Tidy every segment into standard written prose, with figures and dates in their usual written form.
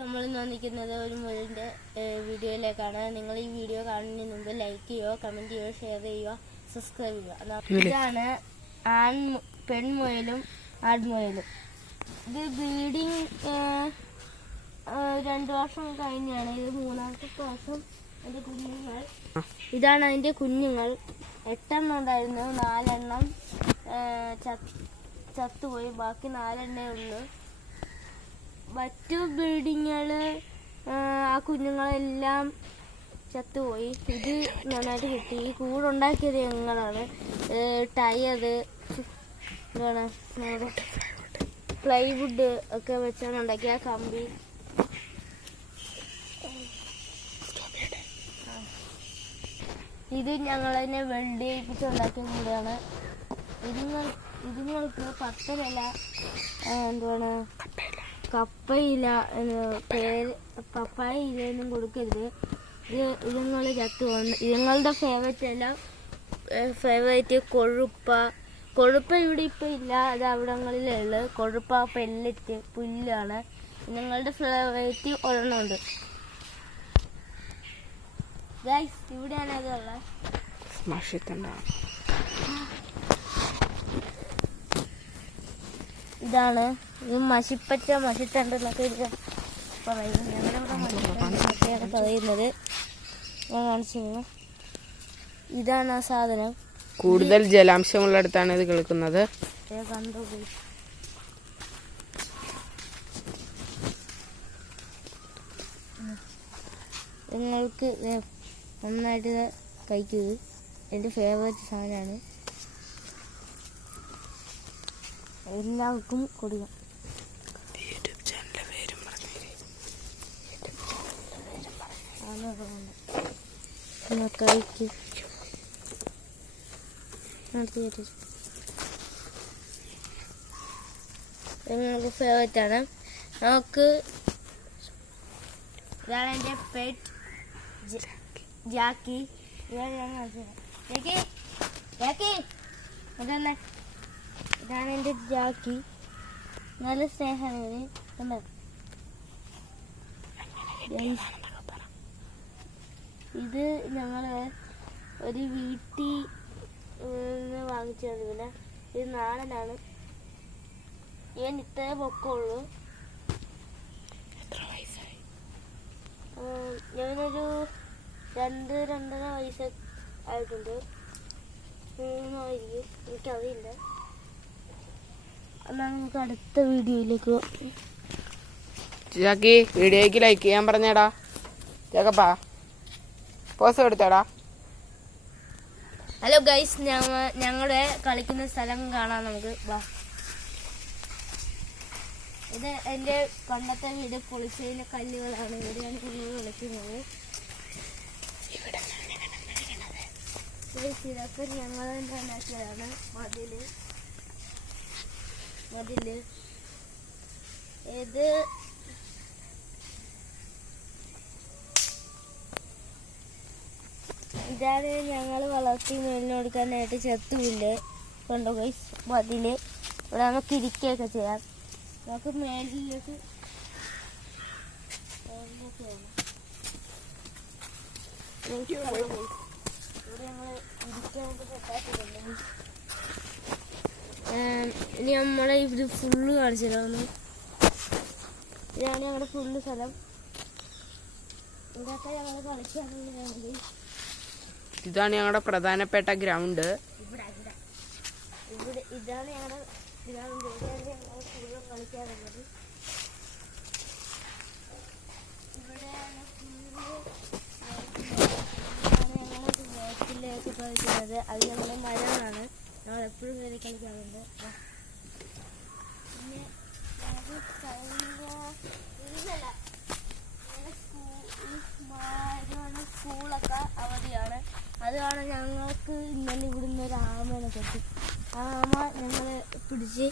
നമ്മൾ വന്നിരിക്കുന്നത് ഒരു മുയലിൻ്റെ വീഡിയോയിലേക്കാണ്. നിങ്ങൾ ഈ വീഡിയോ കാണുന്നതിന് മുമ്പ് ലൈക്ക് ചെയ്യുക, കമൻറ്റ് ചെയ്യുക, ഷെയർ ചെയ്യുക, സബ്സ്ക്രൈബ് ചെയ്യുക. ഇതാണ് പെൺമുയലും ആൺമുയലും. ഇത് ബ്രീഡിങ് 2 വർഷം കഴിഞ്ഞാണ്. ഇത് 3-ാമത്തെ വർഷം. അതിൻ്റെ കുഞ്ഞുങ്ങൾ ഇതാണ്. അതിൻ്റെ കുഞ്ഞുങ്ങൾ 8 എണ്ണം ഉണ്ടായിരുന്നു. 4 എണ്ണം ചത്തുപോയി. ബാക്കി 4 എണ്ണേ ഉള്ളൂ. മറ്റു ബ്രീഡിങ്ങുകൾ ആ കുഞ്ഞുങ്ങളെല്ലാം ചത്തുപോയി. ഇത് നന്നായിട്ട് കിട്ടി. ഈ കൂടുണ്ടാക്കിയത് ഞങ്ങളാണ്. ടയർ, എന്താണ് പ്ലൈവുഡ് ഒക്കെ വെച്ചാണ് ഉണ്ടാക്കിയ കമ്പി. ഇത് ഞങ്ങൾ തന്നെ വെൽഡ് ചെയ്യിപ്പിച്ച് ഉണ്ടാക്കിയ കൂടെയാണ്. ഇതുങ്ങൾക്ക് പത്തരല്ല, എന്താണ് കപ്പയില പപ്പായ ഇലയൊന്നും കൊടുക്കരുത്. ഇതുങ്ങൾ ചത്തു പോകുന്നു. ഇതുങ്ങളുടെ ഫേവറേറ്റ് കൊഴുപ്പ ഇവിടെ ഇപ്പം ഇല്ല. അത് അവിടങ്ങളിലുള്ളത് കൊഴുപ്പ, പെല്ലറ്റ്, പുല്ലാണ്. ഇതുങ്ങളുടെ ഫേവറേറ്റ് ഒരെണ്ണമുണ്ട്. ഗൈസ്, ഇവിടെയാണ് അതുള്ളത്. ഇതാണ്. ഇത് മഷിത്തണ്ടെന്നൊക്കെ പറയും. ഞങ്ങളിവിടെ മഷിത്തണ്ടൊക്കെയാണ് പറയുന്നത്. ഞാൻ കാണിച്ചു. ഇതാണ് ആ സാധനം. കൂടുതൽ ജലാംശമുള്ളിടത്താണ് ഇത് കിളിക്കുന്നത്. കണ്ടു. നിങ്ങൾക്ക് നന്നായിട്ട് കഴിക്കുന്നത് എൻ്റെ ഫേവറേറ്റ് സാധനമാണ്. എല്ലാവർക്കും കൊടുക്കാം. കഴിക്ക്. നിങ്ങൾക്ക് ഫേവറേറ്റ് ആണ്. നമുക്ക് ഇതാണ് എൻ്റെ പെറ്റ് ജാക്കി. ഇതാണ് എൻ്റെ ജാക്കി. നല്ല സ്നേഹമാണ്. ഇത് ഞങ്ങൾ ഒരു വീട്ടിൽ നിന്ന് വാങ്ങിച്ചത്. പിന്നെ ഇത് നാടനാണ്. ഞാൻ ഇത്രേ പൊക്കമുള്ളൂ. ഞാനൊരു 2-2.5 വയസ്സ് ആയിട്ടുണ്ട്. 3 ആയിരിക്കും, എനിക്കറിയില്ല. എന്നാൽ നമുക്ക് അടുത്ത വീഡിയോയിലേക്ക് ജാക്കി വീഡിയോയ്ക്ക് ലൈക്ക് ചെയ്യാൻ പറഞ്ഞേടാ. ജാക്കപ്പാ പോസ് കൊടുത്തേടാ. ഹലോ ഗൈസ്, ഞങ്ങളുടെ കളിക്കുന്ന സ്ഥലം കാണാം നമുക്ക്. വാ. ഇത് എൻ്റെ പണ്ടത്തെ വീട്. പൊളിച്ചതിലെ കല്ലുകളാണ്. ഇവിടെയാണ് കുഞ്ഞുങ്ങൾ കളിക്കുന്നത്. ഇതൊക്കെ ഞങ്ങൾ തന്നെ ഉണ്ടാക്കിയതാണ്. മതില് ഇത് ഇതാണ് ഞങ്ങൾ വളർത്തി മേലിന് കൊടുക്കാനായിട്ട് ചെത്തുമില്ലേ. കൊണ്ടു ഗൈസ് മതില്. ഇവിടെ നമുക്ക് ഇരിക്കുകയൊക്കെ ചെയ്യാം. നമുക്ക് മേലിലേക്ക് ഇവിടെ ഞങ്ങൾ ഇരിക്കാനായിട്ട് സെറ്റാക്കിയിട്ടുണ്ട്. ഇനി നമ്മളെ ഇത് ഫുള്ള് കാണിച്ചു തരാം. ഇതാണ് ഞങ്ങളുടെ ഫുള്ള് സ്ഥലം. ഇതൊക്കെ ഞങ്ങൾ കളിക്കാറുണ്ട്. ഇതാണ് ഞങ്ങളുടെ പ്രധാനപ്പെട്ട ഗ്രൗണ്ട്. ഇതാണ് ഞങ്ങളുടെ ഗ്രൗണ്ട്. ഇവിടെയാണ് ഞങ്ങൾ ഫുള്ള് കളിക്കാറുള്ളത്. ഇവിടെയാണ് ഞങ്ങൾ വേട്ടിലേക്ക് കളിക്കുന്നത്. അത് ഞങ്ങളുടെ മരമാണ്. ഞങ്ങൾ എപ്പോഴും കയറി കളിക്കാറുണ്ട്. പിന്നെ സ്കൂളൊക്കെ അവധിയാണ്. അതാണ് ഞങ്ങൾക്ക് ഇന്നലെ ഇവിടുന്ന് ഒരു ആമേനെ കിട്ടി. ആമ ഞങ്ങൾ പിടിച്ച്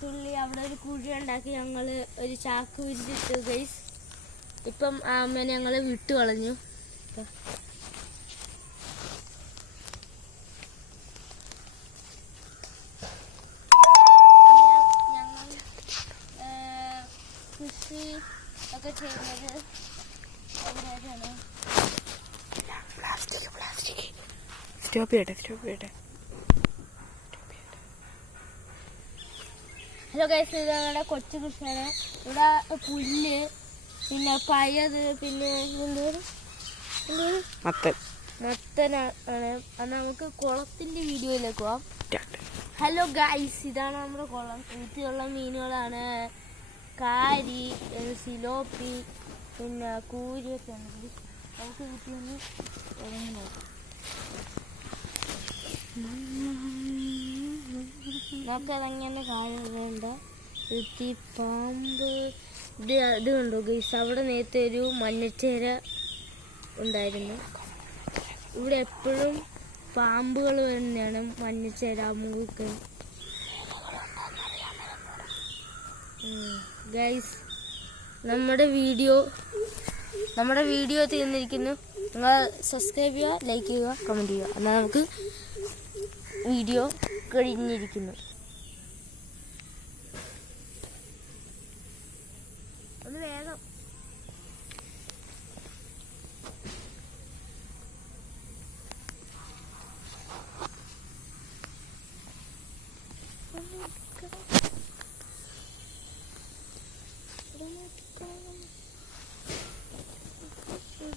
തുള്ളി അവിടെ ഒരു കുഴി ഉണ്ടാക്കി ഞങ്ങൾ ഒരു ചാക്ക് വിരിച്ചിട്ട് ഗൈസ്. ഇപ്പം ആമേനെ ഞങ്ങൾ വിട്ടു കളഞ്ഞു. കൃഷി ഒക്കെ ചെയ്യുന്നത് എവിടെയാണ്? സ്റ്റോപ്പ് ചെയ്യട്ടെ. ഹലോ ഗൈസ്, ഇത് ഞങ്ങളുടെ കൊച്ചു കൃഷിയാണ്. ഇവിടെ പുല്ല്, പിന്നെ പയറ്, പിന്നെ മത്തനാണ്. അത് നമുക്ക് കുളത്തിന്റെ വീഡിയോയിലേക്ക് പോവാം. ഹലോ ഗൈസ്, ഇതാണ് നമ്മുടെ കുളം. വീട്ടിലുള്ള മീനുകളാണ് കാരി, സിലോപ്പി, പിന്നെ കൂരിയൊക്കെ ഉണ്ട്. നമുക്ക് വീട്ടിൽ നിന്ന് ഇറങ്ങി നോക്കാം. നമുക്കതങ്ങനെ കാണുന്നുണ്ട. ഈ പാമ്പ് ഇത് കണ്ടോ ഗൈസ്, അവിടെ നേരത്തെ ഒരു മഞ്ഞച്ചേര ഉണ്ടായിരുന്നു. ഇവിടെ എപ്പോഴും പാമ്പുകൾ തന്നെയാണ്, മഞ്ഞച്ചേര, മൂക്ക്. ഗൈസ്, നമ്മുടെ വീഡിയോ തീർന്നിരിക്കുന്നു. നിങ്ങൾ സബ്സ്ക്രൈബ് ചെയ്യുക, ലൈക്ക് ചെയ്യുക, കമൻറ്റ് ചെയ്യുക. എന്നാൽ നമുക്ക് വീഡിയോ കഴിഞ്ഞിരിക്കുന്നു.